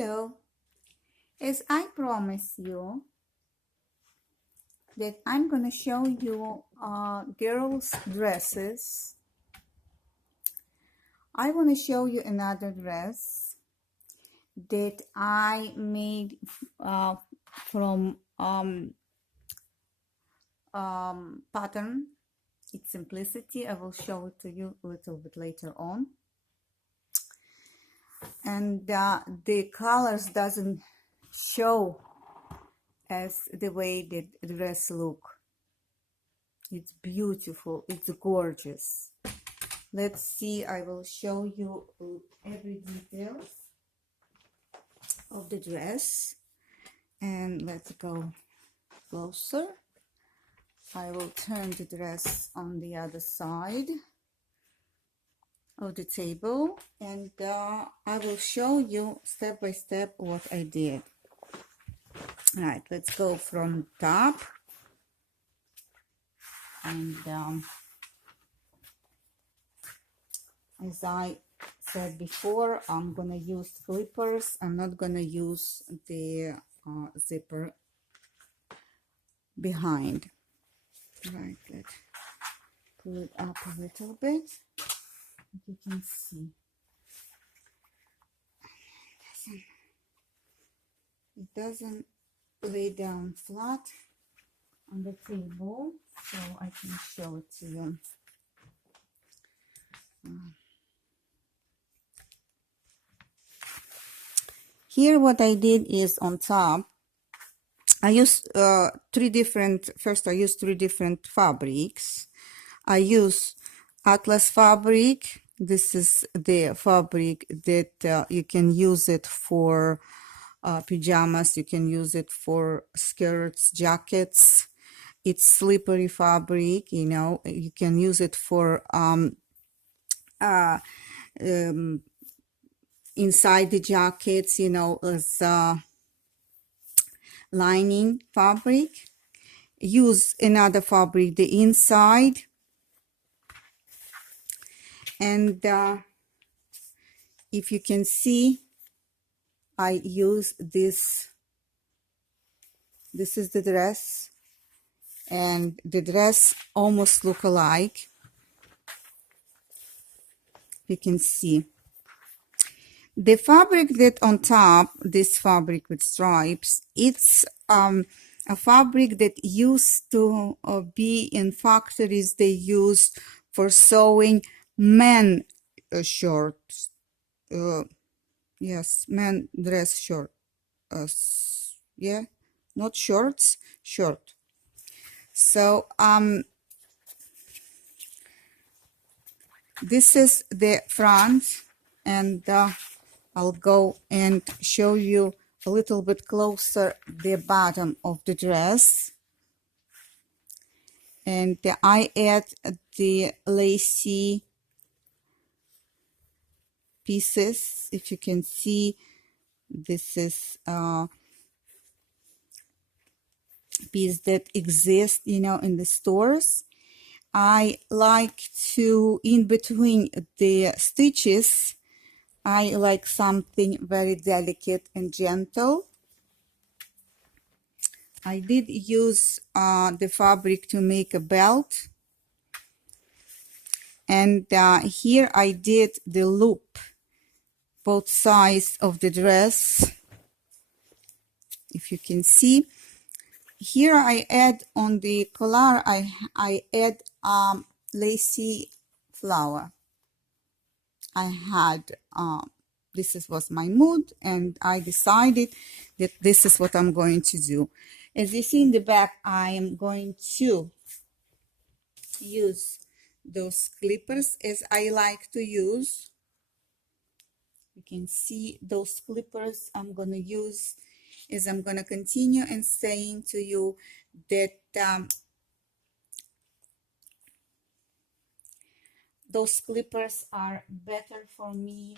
Hello, as I promised you that I'm gonna show you girls' dresses. I want to show you another dress that I made from pattern. It's Simplicity. I will show it to you a little bit later on. And the colors doesn't show as the way the dress look. It's beautiful. It's gorgeous. Let's see. I will show you every details of the dress. And let's go closer. I will turn the dress on the other side of the table, and I will show you step by step what I did. All right, let's go from top. And as I said before, I'm gonna use clippers. I'm not gonna use the zipper behind. Right, let's pull it up a little bit. You can see it doesn't lay down flat on the table, so I can show it to you. Here what I did is on top I used three different fabrics. I use Atlas fabric. This is the fabric that you can use it for pajamas, you can use it for skirts, jackets. It's slippery fabric, you know, you can use it for inside the jackets, you know, as lining fabric. Use another fabric the inside, and if you can see, I use this is the dress, and the dress almost look alike. You can see the fabric that on top, this fabric with stripes, it's a fabric that used to be in factories. They used for sewing men shorts. Yes, men dress short. Yeah, not shorts, short. So this is the front, and I'll go and show you a little bit closer the bottom of the dress. And I add the lacy pieces. If you can see, this is a piece that exists, you know, in the stores. I like to, in between the stitches, I like something very delicate and gentle. I did use the fabric to make a belt. And here I did the loop, both sides of the dress. If you can see, here I add on the collar, I add lacy flower. I had, this was my mood, and I decided that this is what I'm going to do. As you see in the back, I am going to use those clippers as I like to use. You can see those clippers I'm going to use as I'm going to continue and saying to you that those clippers are better for me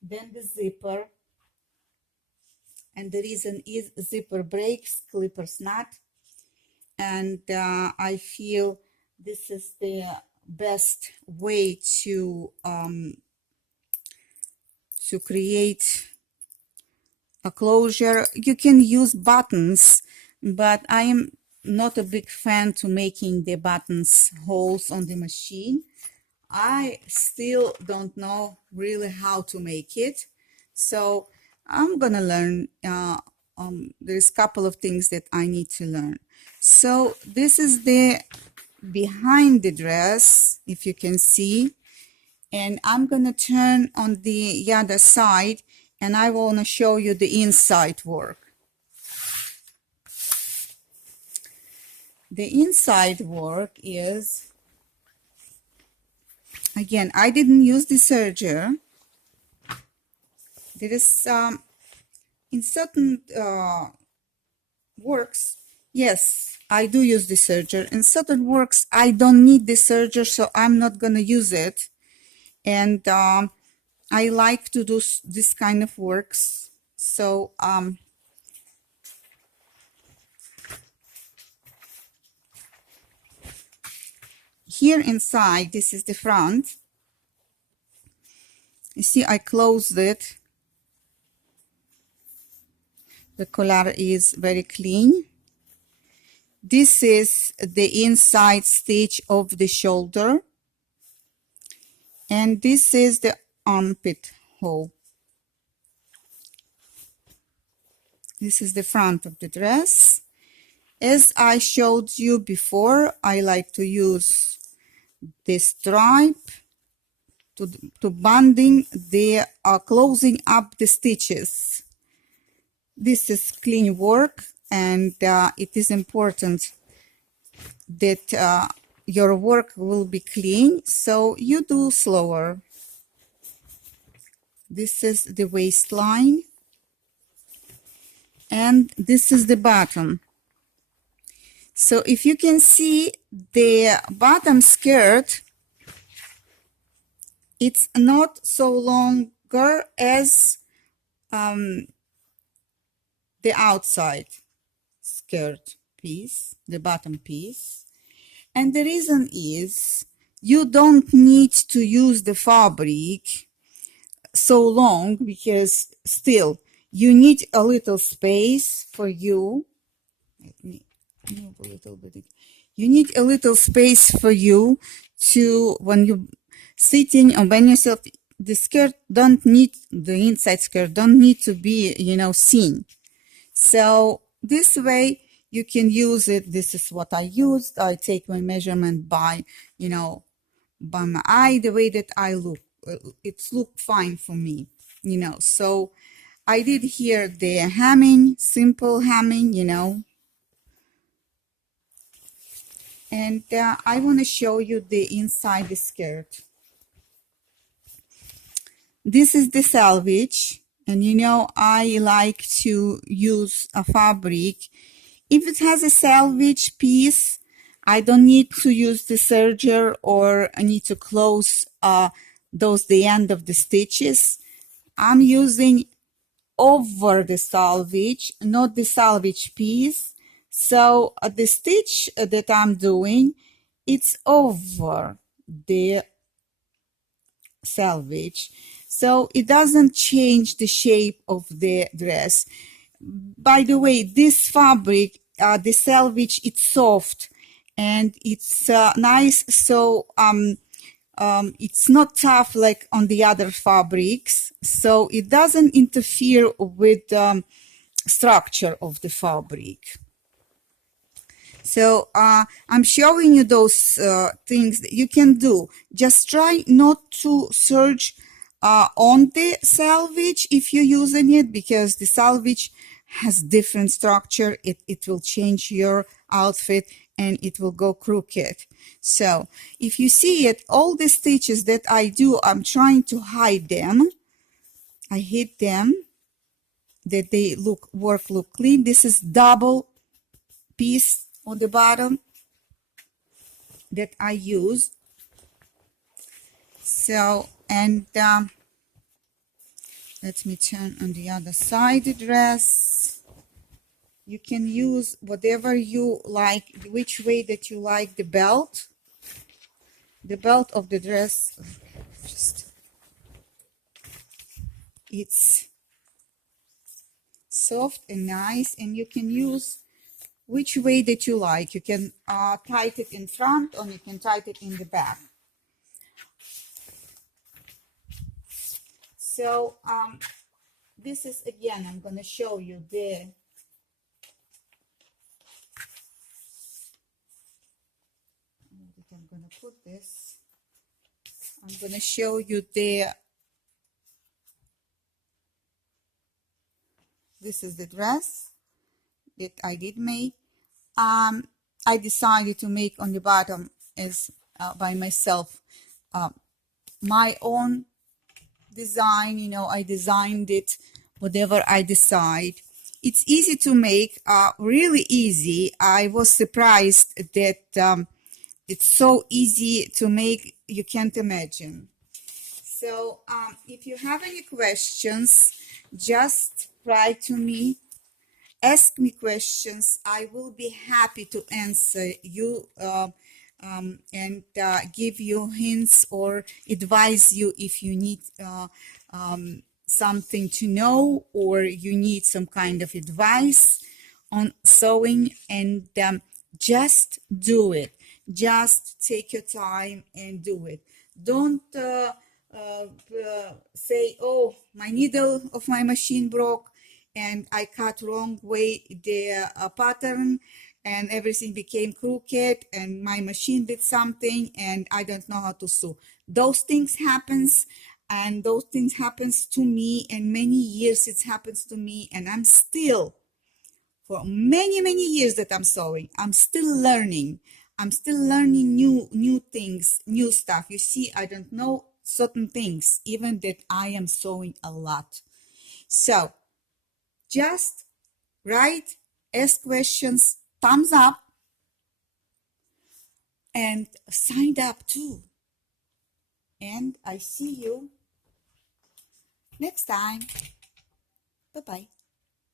than the zipper. And the reason is zipper breaks, clippers not. And I feel this is the best way to create a closure. You can use buttons, but I am not a big fan to making the buttons holes on the machine. I still don't know really how to make it, so I'm gonna learn. There's a couple of things that I need to learn. So this is the behind the dress, if you can see, and I'm gonna turn on the other side, and I want to show you the inside work. The inside work is, again, I didn't use the serger. There is in certain works, yes, I do use the serger. In certain works, I don't need the serger, so I'm not gonna use it. And I like to do this kind of works. So here inside, this is the front. You see, I closed it. The collar is very clean. This is the inside stitch of the shoulder. And this is the armpit hole. This is the front of the dress. As I showed you before, I like to use this stripe to banding the closing up the stitches. This is clean work, and it is important that your work will be clean, so you do slower. This is the waistline, and this is the bottom. So if you can see the bottom skirt, it's not so longer as the outside skirt piece, the bottom piece. And the reason is you don't need to use the fabric so long, because still you need a little space for you. Let me move a little bit. You need a little space for you to, when you sitting or when yourself, the skirt don't need, the inside skirt don't need to be, you know, seen. So this way you can use it. This is what I used. I take my measurement by, you know, by my eye, the way that I look. It's looked fine for me, you know. So I did here the hemming, simple hemming, you know. And I want to show you the inside the skirt. This is the selvage, and you know I like to use a fabric. If it has a selvage piece, I don't need to use the serger, or I need to close the end of the stitches. I'm using over the selvage, not the selvage piece. So the stitch that I'm doing, it's over the selvage, so it doesn't change the shape of the dress. By the way, this fabric, the selvage, it's soft and it's nice, so it's not tough like on the other fabrics, so it doesn't interfere with the structure of the fabric. So I'm showing you those things that you can do. Just try not to serge on the selvage if you're using it, because the selvage has different structure. It will change your outfit and it will go crooked. So if you see it, all the stitches that I do, I'm trying to hide them. I hid them, that they look clean. This is double piece on the bottom that I use. So, and let me turn on the other side the dress. You can use whatever you like, which way that you like the belt. The belt of the dress, it's soft and nice, and you can use which way that you like. You can tie it in front, or you can tie it in the back. So this is, again, I'm going to show you I'm going to put this. I'm going to show you this is the dress that I did make. I decided to make on the bottom is by myself my own design. You know, I designed it, whatever I decide. It's easy to make, really easy. I was surprised that it's so easy to make, you can't imagine. So if you have any questions, just write to me, ask me questions. I will be happy to answer you and give you hints or advise you if you need something to know, or you need some kind of advice on sewing. And just do it. Just take your time and do it. Don't say, oh, my needle of my machine broke and I cut wrong way the pattern and everything became crooked and my machine did something and I don't know how to sew. Those things happens, and those things happens to me, and many years it happens to me, and I'm still, for many years that I'm sewing, I'm still learning. I'm still learning new things, new stuff. You see, I don't know certain things, even that I am sewing a lot. So just write, ask questions, thumbs up, and sign up too. And I see you next time. Bye-bye.